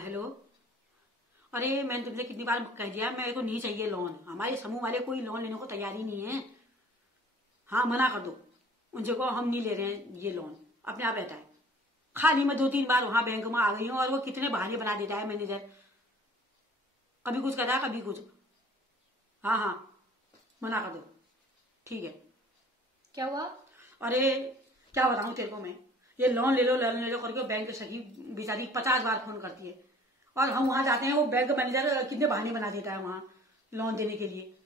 Hello. अरे मैंने तुमसे कितनी बार कह दिया, मेरे को नहीं चाहिए लोन। हमारे समूह वाले कोई लोन लेने को तैयार ही नहीं है। हाँ, मना कर दो उनसे को, हम नहीं ले रहे हैं ये लोन, अपने आप रहता है। खाली मैं 2-3 बार वहां बैंक में आ गई हूँ और वो कितने बहाने बना देता है मैनेजर, कभी कुछ कहता है कभी कुछ। हाँ हाँ, मना कर दो, ठीक है। क्या हुआ? अरे क्या बताऊं तेरे को मैं, ये लोन ले लो करके बैंक सखी बेचारी 50 बार फोन करती है और हम वहां जाते हैं, वो बैंक मैनेजर कितने बहाने बना देता है वहां लोन देने के लिए।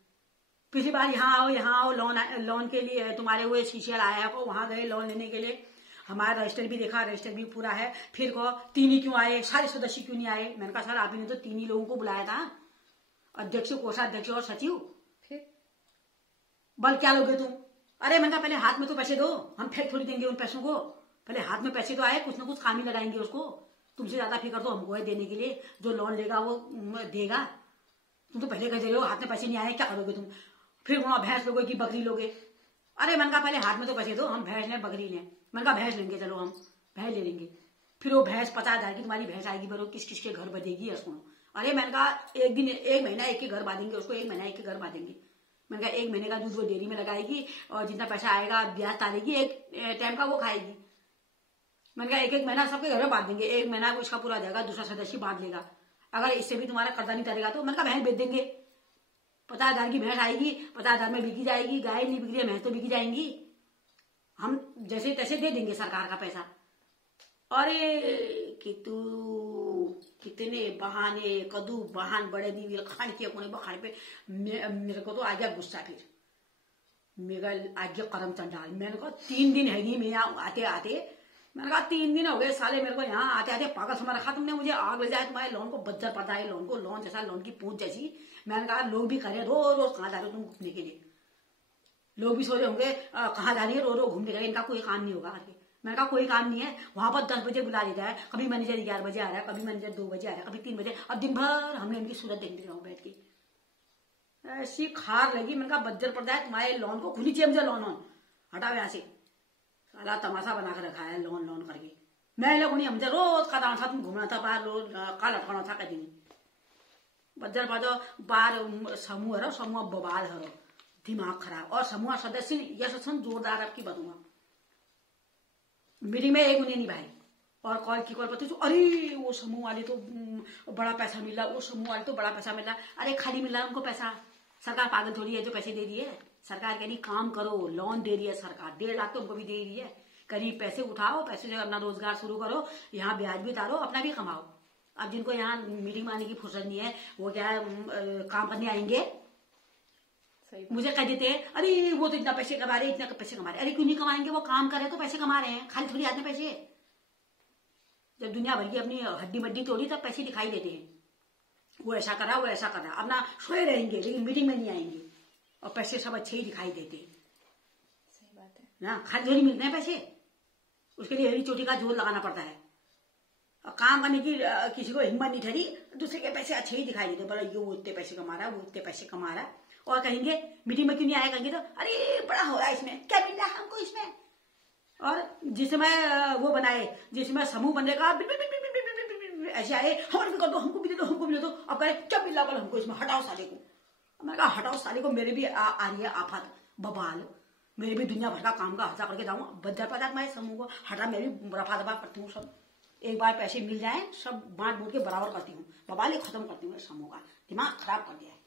पिछली बार यहाँ आओ लोन के लिए, तुम्हारे वो सीसीएल आया को वहां गए लोन लेने के लिए, हमारा रजिस्टर भी देखा, रजिस्टर भी पूरा है। फिर को 3 ही क्यों आए, सारे सदस्य क्यों नहीं आए? मैंने कहा सर आप ही ने तो 3 ही लोगों को बुलाया था, अध्यक्ष, कोषाध्यक्ष और सचिव। फिर बल क्या लोगे तुम? अरे मैंने कहा पहले हाथ में तो पैसे दो, हम फेंक थोड़ी देंगे उन पैसों को। पहले हाथ में पैसे तो आए, कुछ ना कुछ काम ही लगाएंगे उसको। तुमसे ज्यादा फिक्र तो हमको है देने के लिए, जो लोन लेगा वो देगा। तुम तो पहले कह दे रहे हो हाथ में पैसे नहीं आए, क्या करोगे तुम? फिर वहां भैंस लोगे कि बकरी लोगे? अरे मैंने कहा पहले हाथ में तो पैसे दो, हम भैंस लें बकरी लें। मैंने कहा भैंस लेंगे, चलो हम भैंस ले लेंगे। फिर वो भैंस 50,000 की तुम्हारी भैंस आएगी, बरो किस किस के घर बजेगी उसको। अरे मैंने कहा एक महीना एक के घर बांधेंगे उसको, 1 महीना एक के घर बांधेंगे। मैंने कहा 1 महीने का दूध वो डेयरी में लगाएगी और जितना पैसा आएगा ब्याज तारेगी, एक टाइम का वो खाएगी। मैंने कहा 1-1 महीना सबके घर में बांध देंगे, 1 महीना उसका पूरा जाएगा, दूसरा सदस्य बांध लेगा। अगर इससे भी तुम्हारा कर्जा नहीं तरेगा तो मैंने कहा भैंस बेच देंगे। 50,000 की भैंस आएगी, 50,000 में बिकी जाएगी। गाय नहीं बिक रही है, भैंस तो बिकी जाएंगी। हम जैसे तैसे दे देंगे सरकार का पैसा। अरे कि तू कितने बहाने, कदू बहान बड़े दी खान के कोने बखाने पे मेरे को तो आ गया गुस्सा। फिर मेरा आ गया करम चंडाल। मैंने कहा 3 दिन है मैं आते आते, मैंने कहा 3 दिन हो गए साले मेरे को यहाँ आते आते पागल समझ रखा तुमने मुझे। आग लग जाए तुम्हारे लोन को, बज्जर पड़ता है लोन को, लोन जैसा लोन की पूंछ जैसी। मैंने कहा लोग भी करे रोज रोज कहाँ जा रहे हो तुम घूमने के लिए? लोग भी सो रहे होंगे कहाँ जा रही है रो रो घूमने के लिए, इनका कोई काम नहीं होगा करके। मैंने कहा कोई काम नहीं है, वहां पर 10 बजे बुला देता है, कभी मैनेजर 11 बजे आ रहा है, कभी मैनेजर 2 बजे आ रहा है, कभी 3 बजे। अब दिन भर हमने इनकी सूरत देखते रहो बैठ के, ऐसी खार लगी। मैंने कहा बज्जर पड़ जाए तुम्हारे लोन को, खुली चाहिए मुझे लोन हटाओ यहाँ से। साला तमाशा बना कर रखा है लोन लोन करके। मैं लोग नहीं, हमसे रोज का दाम था, तुम घूमना था बाहर, रोज का लटकाना था कहीं नहीं। बज्जर पा दो बार समूह हरो, समूह बवाल हरो, दिमाग खराब। और समूह सदस्य यश जोरदार आपकी बदूंगा। मीटिंग में एक उन्हें नहीं भाई, और कॉल की कॉल पर अरे वो समूह वाले तो बड़ा पैसा मिल रहा, वो समूह वाले तो बड़ा पैसा मिल रहा। अरे खाली मिल रहा है उनको पैसा, सरकार पागल थोड़ी है जो पैसे दे रही है। सरकार कह रही काम करो, लोन दे रही है सरकार, 1.5 लाख तो उनको भी दे रही है। करीब पैसे उठाओ, पैसे से अपना रोजगार शुरू करो, यहाँ ब्याज भी उतारो, अपना भी कमाओ। अब जिनको यहाँ मीटिंग में आने की फुर्सत नहीं है, वो क्या काम करने आएंगे? मुझे कह देते हैं अरे वो तो इतना पैसे कमा रहे, इतना पैसे कमा रहे। अरे क्यों नहीं कमाएंगे? वो काम करे तो पैसे कमा रहे हैं, खाली थोड़ी आते पैसे। जब दुनिया भर की अपनी हड्डी मड्डी तोड़ी तब पैसे दिखाई देते हैं। वो ऐसा कर रहा, वो ऐसा कर रहा। अपना सोए रहेंगे लेकिन मीटिंग में नहीं आएंगे, और पैसे सब अच्छे ही दिखाई देते हैं। सही बात है ना, खाली थोड़ी मिलते हैं पैसे, उसके लिए हरी चोटी का जोर लगाना पड़ता है। और काम करने की किसी को हिम्मत नहीं ठहरी, दूसरे के पैसे अच्छे ही दिखाई देते। बोला ये वो इतने पैसे कमा रहा है, वो इतने पैसे कमा रहा है। और कहेंगे मीटिंग में क्यों नहीं आया, कहेंगे तो अरे बड़ा हो रहा है इसमें, क्या मिल रहा है हमको इसमें। और जिसमें वो बनाए, जिसमें समूह बनने का ऐसे आए, हमारे भी कर दो, हमको भी दे दो, हमको भी दे दो। अब कहे क्या मिल रहा हमको इसमें, हटाओ साले को। मैंने कहा हटाओ साले को, मेरे भी आ रही है आफत बबाल, मेरे भी दुनिया भर का काम का हजा करके जाऊँ। बज्जर पड़ा मैं समूह को हटा, मैं भी रफा दफा करती हूँ। सब एक बार पैसे मिल जाए सब बांट बूट के बराबर करती हूँ, बबाल ही खत्म करती हूँ। समूह का दिमाग खराब कर दिया है।